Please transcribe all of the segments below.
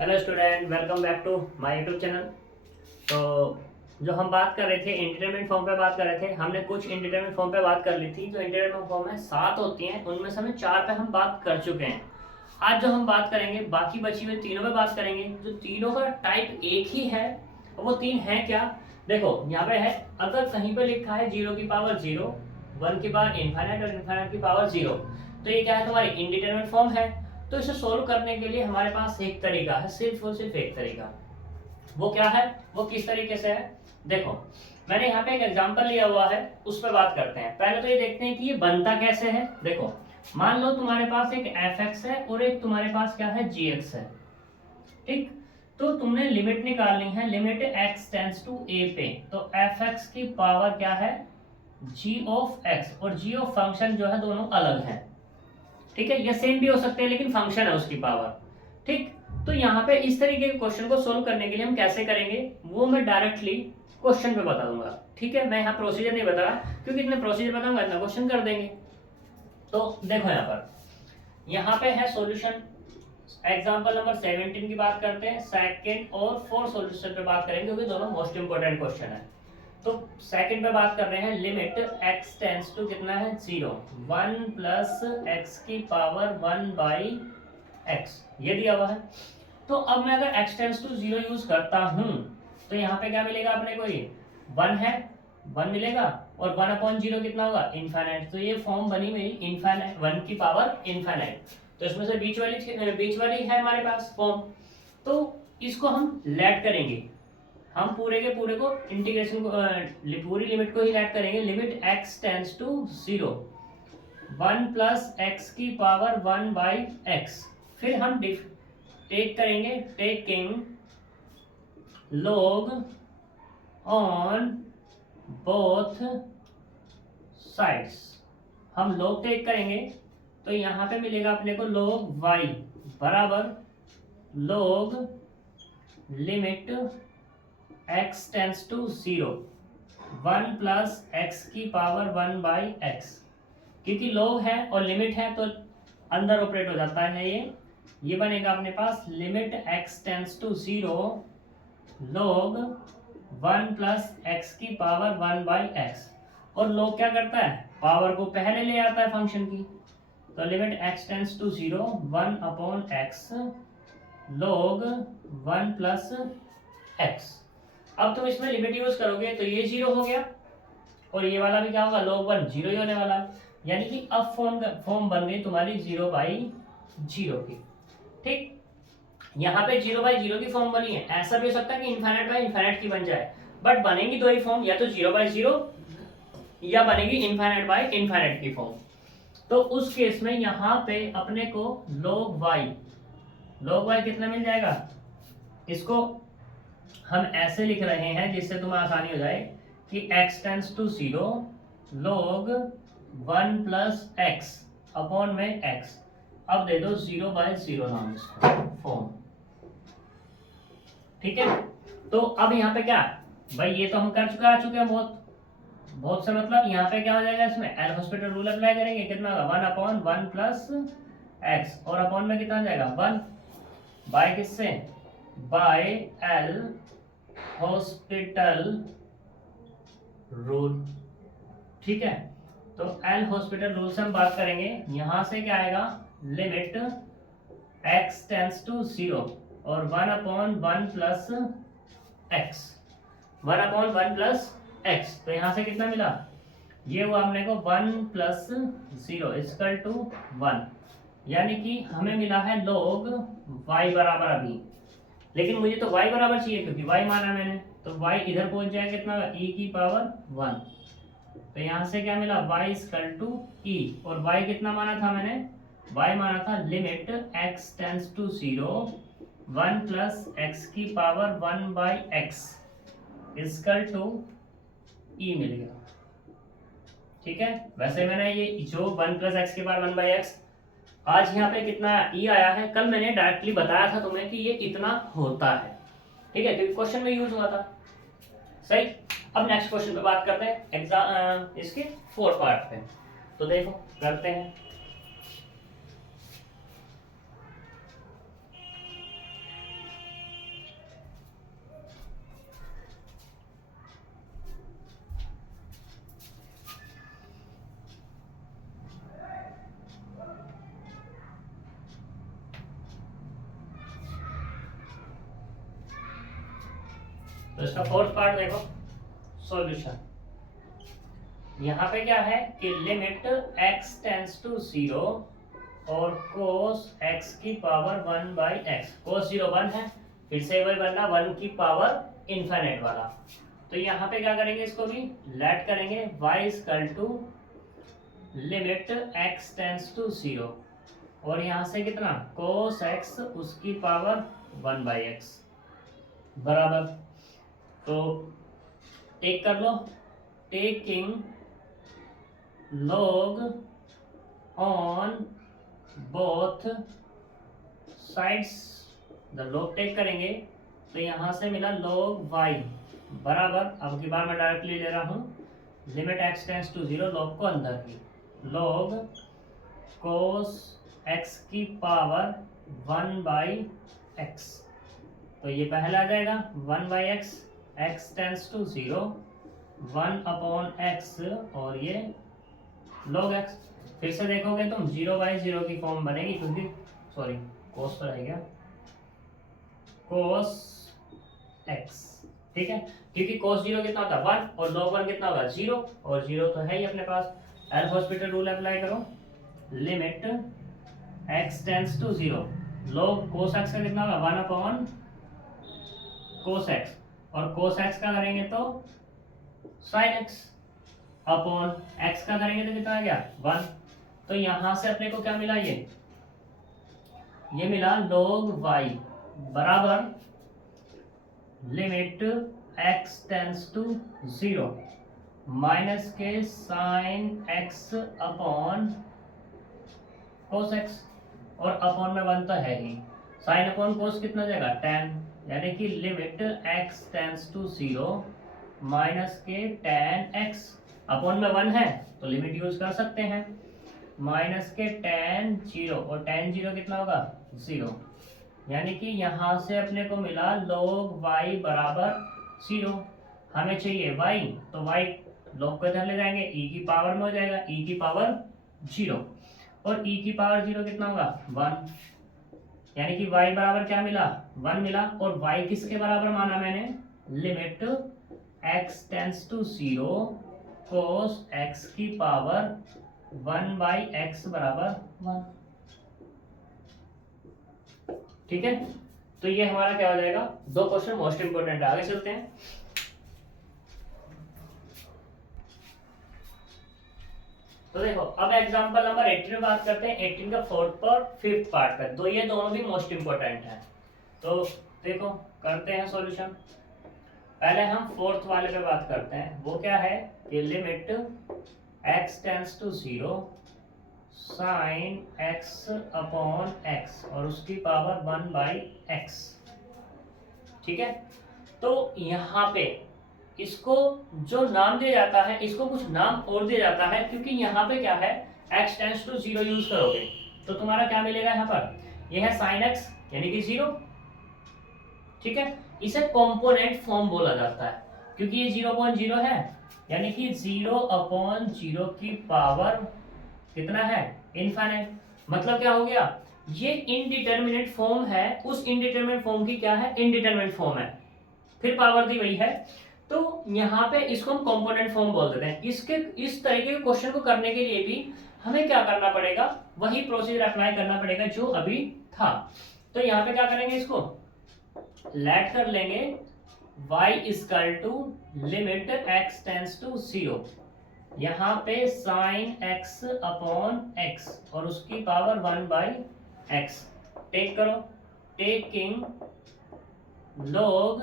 Hello student, welcome back to my YouTube channel. तो जो हम बात कर रहे थे इंडिटरमिनेट फॉर्म पे बात कर रहे थे, हमने कुछ इंडिटरमिनेट फॉर्म पे बात कर ली थी। जो इंडिटरमिनेट फॉर्म है 7 होती हैं, उनमें से हमें 4 पे हम बात कर चुके हैं। आज जो हम बात करेंगे बाकी बची हुई तीनों पे बात करेंगे, जो तीनों का टाइप एक ही है। और वो तीन है क्या? देखो यहाँ पे है, अगर कहीं पे लिखा है 0 की पावर 0, 1 की पावर इनफाइनाइट और इनफाइनाइट की पावर 0, तो ये क्या है, तुम्हारी इंडिटरमिनेट फॉर्म है। तो इसे सोल्व करने के लिए हमारे पास एक तरीका है, सिर्फ और सिर्फ एक तरीका। वो क्या है, वो किस तरीके से है? देखो, मैंने यहाँ पे एक एग्जांपल लिया हुआ है, उस पर बात करते हैं। पहले तो ये देखते हैं कि ये बनता कैसे है। देखो, मान लो तुम्हारे पास एक fx है और एक तुम्हारे पास क्या है, gx है। ठीक, तो तुमने लिमिट निकालनी है, limit x tends to a पे। तो fx की पावर क्या है, g ऑफ x, और g ऑफ फंक्शन जो है दोनों अलग है। ठीक है, ये सेम भी हो सकते हैं लेकिन फंक्शन है उसकी पावर। ठीक, तो यहाँ पे इस तरीके के क्वेश्चन को सोल्व करने के लिए हम कैसे करेंगे, वो मैं डायरेक्टली क्वेश्चन पे बता दूंगा। ठीक है, मैं यहाँ प्रोसीजर नहीं बता रहा, क्योंकि इतने प्रोसीजर बताऊंगा इतना क्वेश्चन कर देंगे। तो देखो यहाँ पे है सॉल्यूशन। एग्जांपल नंबर 17 की बात करते हैं, सेकंड और फोर्थ सॉल्यूशन पे बात करेंगे, क्योंकि दोनों मोस्ट इंपोर्टेंट क्वेश्चन है। तो सेकंड पे बात कर रहे हैं, लिमिट x टेंड्स टू कितना है, 0, 1 प्लस एक्स की पावर 1 बाई एक्स, ये दिया हुआ है। तो अब मैं अगर x टेंड्स टू 0 यूज करता हूं, तो यहाँ पे क्या मिलेगा अपने को, ये 1 है, 1 मिलेगा, और 1/0 कितना होगा, इनफाइनाइट। तो ये फॉर्म बनी मेरी इनफाइनाइट, 1 की पावर इनफाइनाइट। तो इसमें से बीच वाली है हमारे पास फॉर्म। तो इसको हम लेट करेंगे, हम पूरे के पूरे को इंटीग्रेशन को पूरी लिमिट को ही लेट करेंगे। Limit x tends to 0, 1 plus x की पावर 1 बाई एक्स। फिर हम टेक करेंगे, taking log on both sides. हम log टेक करेंगे, तो यहाँ पे मिलेगा अपने को log y बराबर log limit x tends to 0, 1 plus x की पावर 1 बाई एक्स। क्योंकि log है और लिमिट है तो अंदर ऑपरेट हो जाता है। ये बनेगा अपने पास limit x tends to 0, log 1 plus x की पावर 1 बाई एक्स। और log क्या करता है, पावर को पहले ले आता है फंक्शन की। तो limit x tends to 0, 1 upon x log 1 plus x. अब तुम इसमें लिमिट यूज करोगे तो ये 0 हो गया, और ये वाला भी क्या होगा, log 1 0 ही होने वाला है। यानी कि अब फॉर्म बन गई तुम्हारी 0/0 की। ठीक, यहाँ पे 0/0 की फॉर्म बनी है। ऐसा भी हो सकता है कि इनफाइनाइट बाई इनफाइनाइट की बन जाए, बट बनेगी दो ही फॉर्म, या तो 0/0 या बनेगी इनफाइनाइट बाई इनफाइनाइट की फॉर्म। तो उस केस में यहाँ पे अपने को log y कितना मिल जाएगा, इसको हम ऐसे लिख रहे हैं जिससे तुम्हें आसानी हो जाए कि x tends to 0, log 1 plus x upon में x। अब दे दो 0/0 नाम इसको फॉर्म। ठीक है, तो अब यहाँ पे क्या भाई, ये तो हम कर आ चुके हैं बहुत बहुत से, मतलब यहाँ पे क्या हो जाएगा, इसमें एल हॉस्पिटल रूल अप्लाई करेंगे, कितना होगा 1/1 प्लस एक्स, और अपॉन में कितना आ जाएगा 1 बाय किससे, बाय एल हॉस्पिटल रूल। ठीक है, तो एल हॉस्पिटल रूल से हम बात करेंगे। यहां से क्या आएगा, लिमिट x टेंड्स टू 0 और 1/1 प्लस एक्स, 1/1 प्लस एक्स। तो यहां से कितना मिला, ये हुआ हमने को 1 प्लस 0 इक्वल टू 1। यानी कि हमें मिला है log y बराबर अभी, लेकिन मुझे तो y बराबर चाहिए क्योंकि y माना मैंने। तो y इधर पहुंच जाएगा कितना, e की पावर 1। तो यहां से क्या मिला, y इक्वल टू e, और y कितना माना था मैंने, y माना था limit x tends to 0, 1 plus x की power 1 by X equal to e मिल गया। ठीक है, वैसे मैंने ये जो 1 प्लस एक्स की पावर 1 बाई एक्स, आज यहाँ पे कितना ई आया है, कल मैंने डायरेक्टली बताया था तुम्हें कि ये इतना होता है। ठीक है, क्योंकि क्वेश्चन में यूज हुआ था। सही, अब नेक्स्ट क्वेश्चन पे बात करते हैं, एग्जाम इसके 4 पार्ट पे। तो देखो करते हैं। तो इसका फोर्थ पार्ट देखो, सॉल्यूशन। यहाँ पे क्या है कि लिमिट x टेंस टू 0 और cos x की पावर 1/x, cos 0 1 है, फिर से वही बनना 1 की पावर इनफाइनाइट वाला। तो यहाँ पे क्या करेंगे, इसको भी लेट करेंगे, y equal to limit x tends to 0 और यहाँ से कितना cos x उसकी पावर 1/x बराबर। तो टेक कर लो, taking log on both sides, the log take करेंगे तो यहाँ से मिला log y बराबर, अब की बार मैं डायरेक्टली ले रहा हूँ, limit x tends to 0, log को अंदर की, log cos x की पावर 1/x। तो ये पहला आ जाएगा 1/x, x tends to 0, 1/x और ये log x। फिर से देखोगे तुम 0/0 की फॉर्म बनेगी, क्योंकि सॉरी cos पर आएगा cos x, ठीक है, क्योंकि cos 0 कितना होता है 1 और log 1 कितना होगा 0, और 0 तो है ही अपने पास। एल हॉस्पिटल रूल अप्लाई करो, limit x tends to 0, log cos x का कितना होगा 1/cos x, और cos x का करेंगे तो sin x अपॉन x का करेंगे तो कितना आ गया 1। तो यहां से अपने को क्या मिला, ये मिला log y बराबर limit x tends to 0 minus के sin x upon cos x, और अपॉन में 1 तो है ही, sin अपॉन cos कितना हो जाएगा 10, यानी कि limit x tends to 0 minus के tan x, अपॉन में 1 है तो लिमिट यूज कर सकते हैं, माइनस के tan 0, और tan 0 कितना होगा 0, यानी कि यहाँ से अपने को मिला log y बराबर 0। हमें चाहिए y, तो y log को इधर ले जाएंगे, e की पावर में हो जाएगा, e की पावर 0, और e की पावर 0 कितना होगा 1, यानी कि y बराबर क्या मिला 1 मिला, और y किसके बराबर माना मैंने, limit x tends to 0 cos x की पावर 1/x बराबर 1, ठीक है। तो ये हमारा क्या हो जाएगा, दो क्वेश्चन मोस्ट इंपोर्टेंट है। आगे चलते हैं। तो देखो अब एग्जांपल नंबर 18 में बात करते हैं, 18 का फोर्थ और फिफ्थ पार्ट का, तो ये दोनों भी मोस्ट इंपोर्टेंट है। तो देखो करते हैं सॉल्यूशन। पहले हम फोर्थ वाले पे बात करते हैं, वो क्या है कि limit x tends to 0 sin x upon x और उसकी पावर 1/x, ठीक है। तो यहाँ पे इसको जो नाम दिया जाता है, इसको कुछ नाम और दिया जाता है, क्योंकि यहाँ पे क्या है x टेंस टू 0 यूज करोगे तो तुम्हारा क्या मिलेगा, यहाँ पर यह है sin x यानी कि 0, ठीक है। इसे कंपोनेंट फॉर्म बोला जाता है, क्योंकि ये 0/0 है, यानी कि 0/0 की पावर कितना है इनफाइनाइट। मतलब क्या हो गया, ये इनडिटरमिनेट फॉर्म है, उस इनडिटरमिनेट फॉर्म की क्या है इनडिटरमिनेट फॉर्म है, फिर पावर दी वही है। तो यहाँ पे इसको हम कंपोनेंट फॉर्म बोल देते हैं। इसके इस तरीके के क्वेश्चन को करने के लिए भी हमें क्या करना पड़ेगा, वही प्रोसीजर अप्लाई करना पड़ेगा जो अभी था। तो यहाँ पे क्या करेंगे, इसको लेट कर लेंगे, y equal to limit x tends to 0, यहाँ पे sin x अपॉन x और उसकी पावर 1/x टेक करो, taking log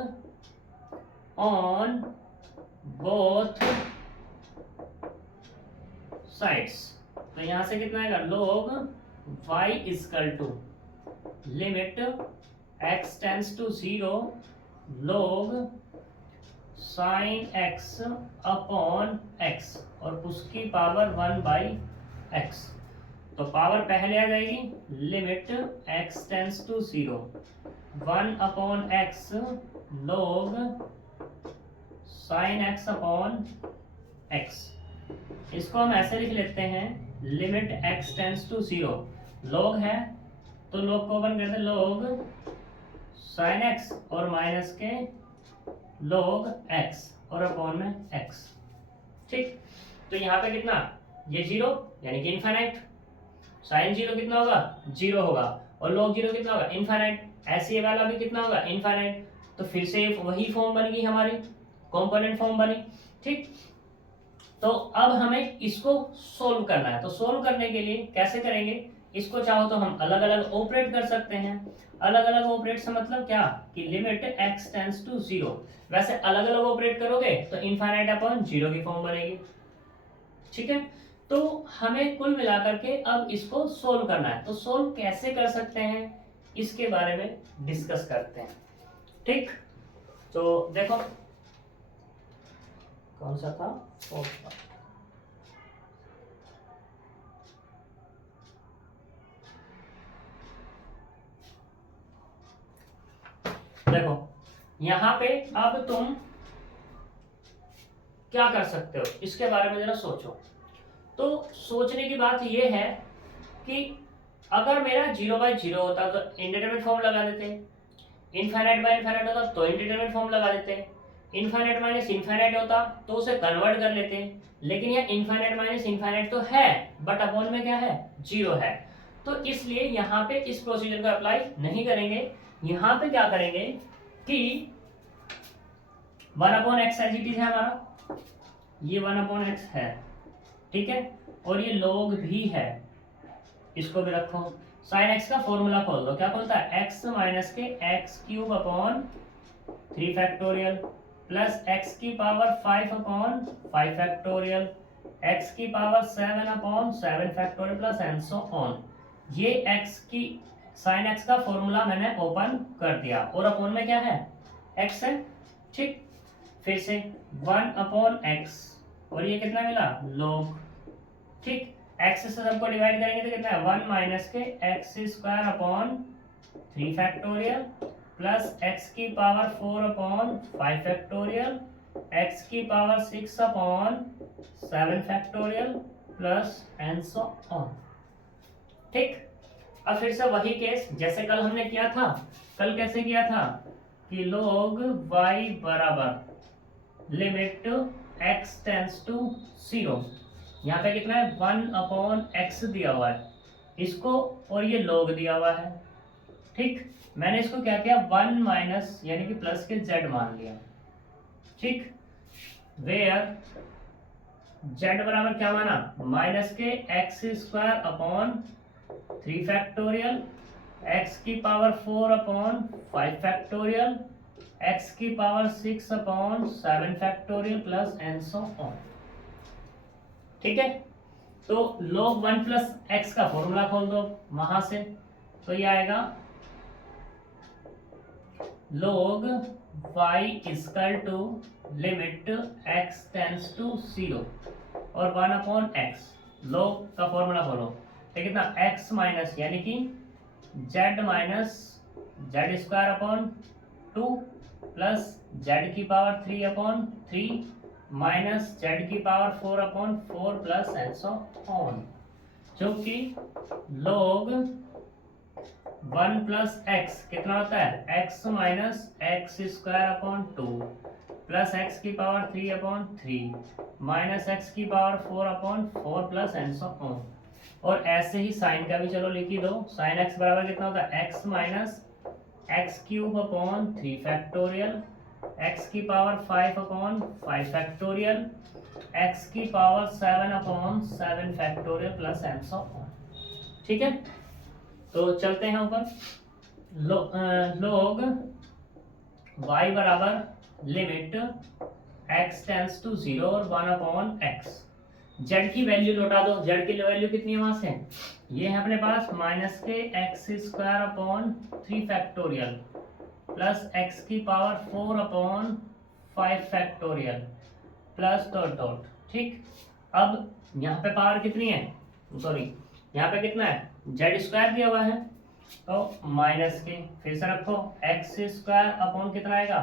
on both sides। तो यहाँ से कितना आएगा, log y equal to limit x tends to 0 log sin x upon x और उसकी पावर 1/x। तो पावर पहले आ जाएगी, limit x tends to 0 1/x log sin x upon x। इसको हम ऐसे लिख लेते हैं, limit x tends to 0, log है तो log को ओपन करते हैं, log sin x और माइनस के log x और अपॉन में x। ठीक, तो यहाँ पे कितना, ये 0 यानी कि इनफाइनाइट, साइन 0 कितना होगा 0 होगा, और log 0 कितना होगा इनफाइनाइट, ऐसे ये वाला भी कितना होगा इनफाइनाइट। तो फिर से वही फॉर्म बन गई हमारी, कंपोनेंट फॉर्म बनी। ठीक, तो अब हमें इसको सोल्व करना है। तो सोल्व करने के लिए कैसे करेंगे, इसको चाहो तो हम अलग अलग ऑपरेट कर सकते हैं। अलग अलग ऑपरेट से मतलब क्या, कि लिमिट x टेंड्स टू 0। वैसे अलग अलग ऑपरेट करोगे तो इनफाइनाइट अपॉन 0 की फॉर्म बनेगी। ठीक है, तो हमें कुल मिलाकर के अब इसको सोल्व करना है। तो सोल्व कैसे कर सकते हैं इसके बारे में डिस्कस करते हैं। ठीक, तो देखो कौन सा था, फोर्थ था। देखो यहाँ पे अब तुम क्या कर सकते हो इसके बारे में जरा सोचो। तो सोचने की बात यह है कि अगर मेरा 0/0 होता तो इंडिटरमिनेट फॉर्म लगा देते, इनफाइनाइट बाय इनफाइनाइट होता तो इंडिटरमिनेट फॉर्म लगा देते, इनफाइनाइट माइनस इनफाइनाइट होता तो उसे कन्वर्ट कर लेते। लेकिन यह इनफाइनाइट माइनस इनफाइनाइट तो है, बट अपॉन में क्या है 0 है। तो इसलिए यहाँ पे इस प्रोसीजर को अप्लाई नहीं करेंगे। यहाँ पे क्या करेंगे कि 1/x एज इट इज है हमारा, ये 1/x है। ठीक है, और ये log भी है, इसको भी रखो। sin x का फॉर्मूला खोल दो, क्या खोलता है x माइनस के x³ upon 3 factorial plus x की पावर 5 अपॉन 5 फैक्टोरियल x की power 7 upon 7 factorial plus and so on. ये x की sin x का फॉर्मूला मैंने ओपन कर दिया, और अपॉन में क्या है x है। ठीक, फिर से 1/x, और ये कितना मिला log। ठीक, x से सबको डिवाइड करेंगे तो कितना है 1 माइनस के x² upon 3 factorial plus x की पावर 4 अपॉन 5 फैक्टोरियल x की power 6 upon 7 factorial plus and so on. ठीक, अब फिर से वही केस जैसे कल हमने किया था। कल कैसे किया था कि log y बराबर लिमिट x टेंड्स टू 0, यहाँ पे कितना है 1/x दिया हुआ है इसको, और ये log दिया हुआ है। ठीक, मैंने इसको क्या किया 1 माइनस यानी कि प्लस के z मान लिया। ठीक, वेयर z बराबर क्या माना माइनस के x² अपॉन 3 फैक्टोरियल x की पावर 4 अपॉन 5 फैक्टोरियल x की power 6 upon 7 factorial plus and so on. ठीक है, तो log 1 प्लस x का फॉर्मूला खोल दो वहां से, तो ये आएगा log y equal to limit x tends to 0 और 1/x। log का फॉर्मूला खोलो, तो कितना x माइनस यानी कि z minus z² upon 2 plus z की पावर 3/3 माइनस z की power 4/4 plus and so on, जो कि log 1 प्लस x कितना होता है x minus x² upon 2 plus x की पावर 3/3 माइनस x की power 4/4 plus and so on. और ऐसे ही साइन का भी चलो लिख ही दो। साइन x बराबर कितना होता है x minus x³ upon 3 factorial x की पावर 5/5 फैक्टोरियल x की power 7/7 factorial plus and so on. ठीक है, तो चलते हैं ऊपर। log y बराबर लिमिट x टेंड्स टू 0 और 1/x। z की वैल्यू लौटा दो, z की वैल्यू कितनी है वहां से, ये है अपने पास माइनस के x² upon 3 factorial plus x की power 4/5 factorial plus dot dot. ठीक, अब यहाँ पे पावर कितनी है, सॉरी यहाँ पे कितना है z² दिया हुआ है, तो माइनस के फिर से रखो x² अपॉन कितना आएगा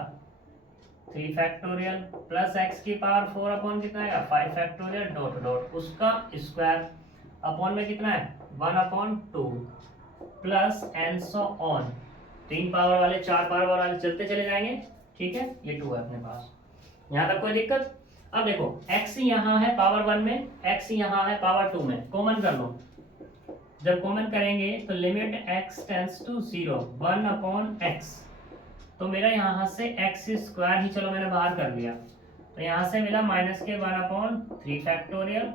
3 फैक्टोरियल प्लस x की पावर 4 अपॉन कितना आएगा 5 फैक्टोरियल डॉट डॉट उसका स्क्वायर अपॉन में कितना है 1/2 plus and so on. 3 power वाले 4 पावर वाले चलते चले जाएंगे। ठीक है, ये 2 है अपने पास। यहाँ तक कोई दिक्कत? अब देखो x यहाँ है पावर 1 में, x यहाँ है पावर 2 में, कॉमन कर लो। जब कॉमन करेंगे तो limit x tends to 0 1/x, तो मेरा यहाँ से x स्क्वायर ही चलो मैंने बाहर कर लिया, तो यहाँ से मिला माइनस के 1/3 फैक्टोरियल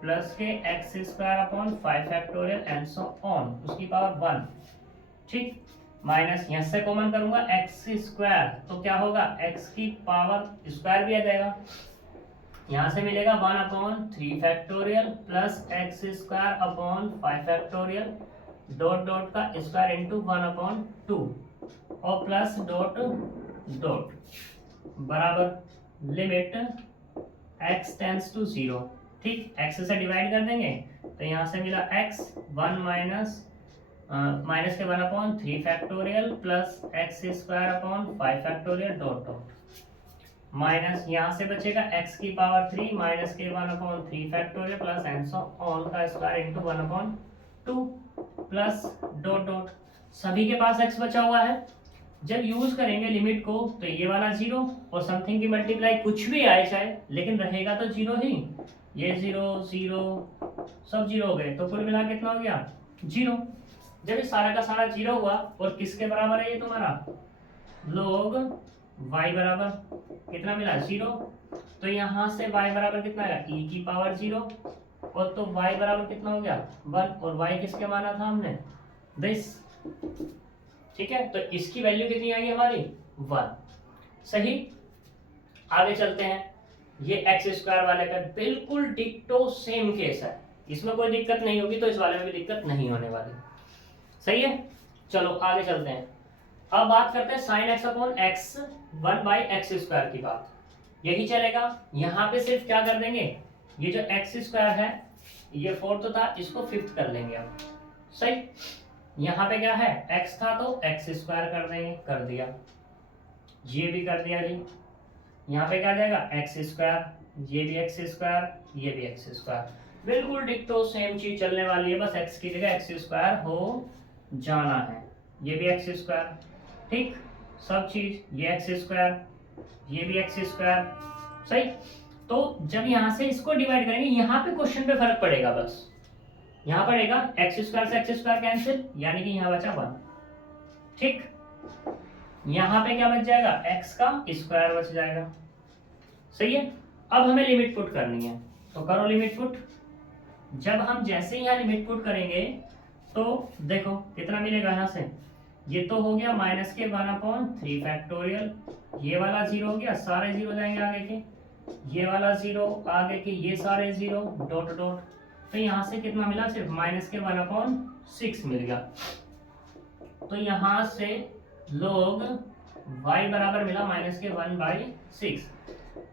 प्लस के x square upon 5 factorial and so on, उसकी पावर 1। ठीक, माइनस यहाँ से कॉमन करूंगा एक्स स्क्वायर, तो क्या होगा x की पावर स्क्वायर भी आ जाएगा, यहाँ से मिलेगा 1/3 factorial plus x square upon 5 factorial dot dot का स्क्वायर इंटू 1/2 और प्लस डॉट डॉट बराबर लिमिट x टेंड्स टू 0। ठीक, x से डिवाइड कर देंगे तो यहाँ से मिला x 1 माइनस के 1/3 factorial plus x square upon 5 factorial dot dot minus यहाँ से बचेगा x की पावर 3 माइनस के 1/3 factorial plus and so on का square into 1/2 plus dot dot. सभी के पास x बचा हुआ है, जब यूज करेंगे लिमिट को तो ये वाला 0 और समथिंग की मल्टीप्लाई कुछ भी आए चाहे, लेकिन रहेगा तो 0 ही, ये 0 0 सब 0 हो गए, तो कुल मिला कितना हो गया 0। जब ये सारा का सारा 0 हुआ और किसके बराबर है ये तुम्हारा log y बराबर कितना मिला 0, तो यहाँ से y बराबर कितना आएगा e की पावर 0 और तो y बराबर कितना हो गया 1 और y किसके माना था हमने 10। ठीक है, तो इसकी वैल्यू कितनी आई हमारी 1। सही, आगे चलते हैं। ये एक्स स्क्वायर वाले का बिल्कुल डिक्टो सेम केस है, इसमें कोई दिक्कत नहीं होगी, तो इस वाले में भी दिक्कत नहीं होने वाली। सही है, चलो आगे चलते हैं। अब बात करते हैं sine x upon x 1/x square की बात, यही चलेगा। यहाँ पे सिर्फ क्या कर देंगे, ये जो एक्स स्क्वायर है ये 4th था, इसको 5th कर लेंगे अब। सही, यहाँ पे क्या है x था तो एक्स स्क्वायर कर देंगे, कर दिया, ये भी कर दिया जी। यहाँ पे क्या जाएगा एक्स स्क्वायर, ये भी एक्स स्क्वायर, ये भी एक्स स्क्वायर, बिल्कुल डिक्टो सेम चीज चलने वाली है, बस x की जगह एक्स स्क्वायर हो जाना है। ये भी एक्स स्क्वायर, ठीक, सब चीज, ये एक्स स्क्वायर, ये भी एक्स स्क्वायर। सही, तो जब यहाँ से इसको डिवाइड करेंगे यहाँ पे क्वेश्चन पे फर्क पड़ेगा, बस यहाँ पड़ेगा एक्स स्क्वायर से एक्स स्क्वायर कैंसिल, यानी कि यहाँ बचा 1। ठीक, यहाँ पे क्या बच जाएगा x का स्क्वायर बच जाएगा। सही है, अब हमें लिमिट पुट करनी है, तो करो लिमिट पुट। जब हम जैसे यहाँ लिमिट पुट करेंगे तो देखो कितना मिलेगा, यहाँ से ये तो हो गया माइनस के 1/3 फैक्टोरियल, ये वाला 0 हो गया, सारे 0 जाएंगे आगे के, ये वाला 0 आगे के, ये सारे 0 डॉट डॉट, तो यहाँ से कितना मिला सिर्फ माइनस के 1/6 मिल गया। तो यहाँ से log y बराबर मिला माइनस के 1/6,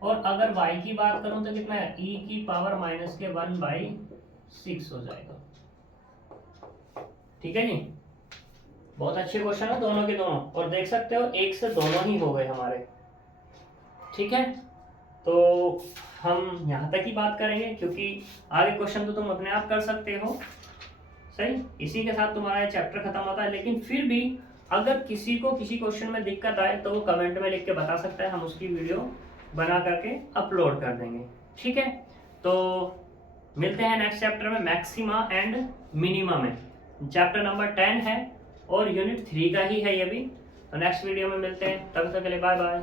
और अगर y की बात करूं तो कितना है e की पावर माइनस के 1/6 हो जाएगा। ठीक है जी, बहुत अच्छे क्वेश्चन है दोनों के दोनों, और देख सकते हो एक से दोनों ही हो गए हमारे। ठीक है, तो हम यहाँ तक ही बात करेंगे, क्योंकि आगे क्वेश्चन तो तुम अपने आप कर सकते हो। सही, इसी के साथ तुम्हारा ये चैप्टर खत्म होता है, लेकिन फिर भी अगर किसी को किसी क्वेश्चन में दिक्कत आए तो वो कमेंट में लिख के बता सकता है, हम उसकी वीडियो बना करके अपलोड कर देंगे। ठीक है, तो मिलते हैं नेक्स्ट चैप्टर में, मैक्सिमा एंड मिनिमा में। चैप्टर नंबर 10 है और यूनिट 3 का ही है ये भी। तो नेक्स्ट वीडियो में मिलते हैं, तब तक के लिए बाय बाय।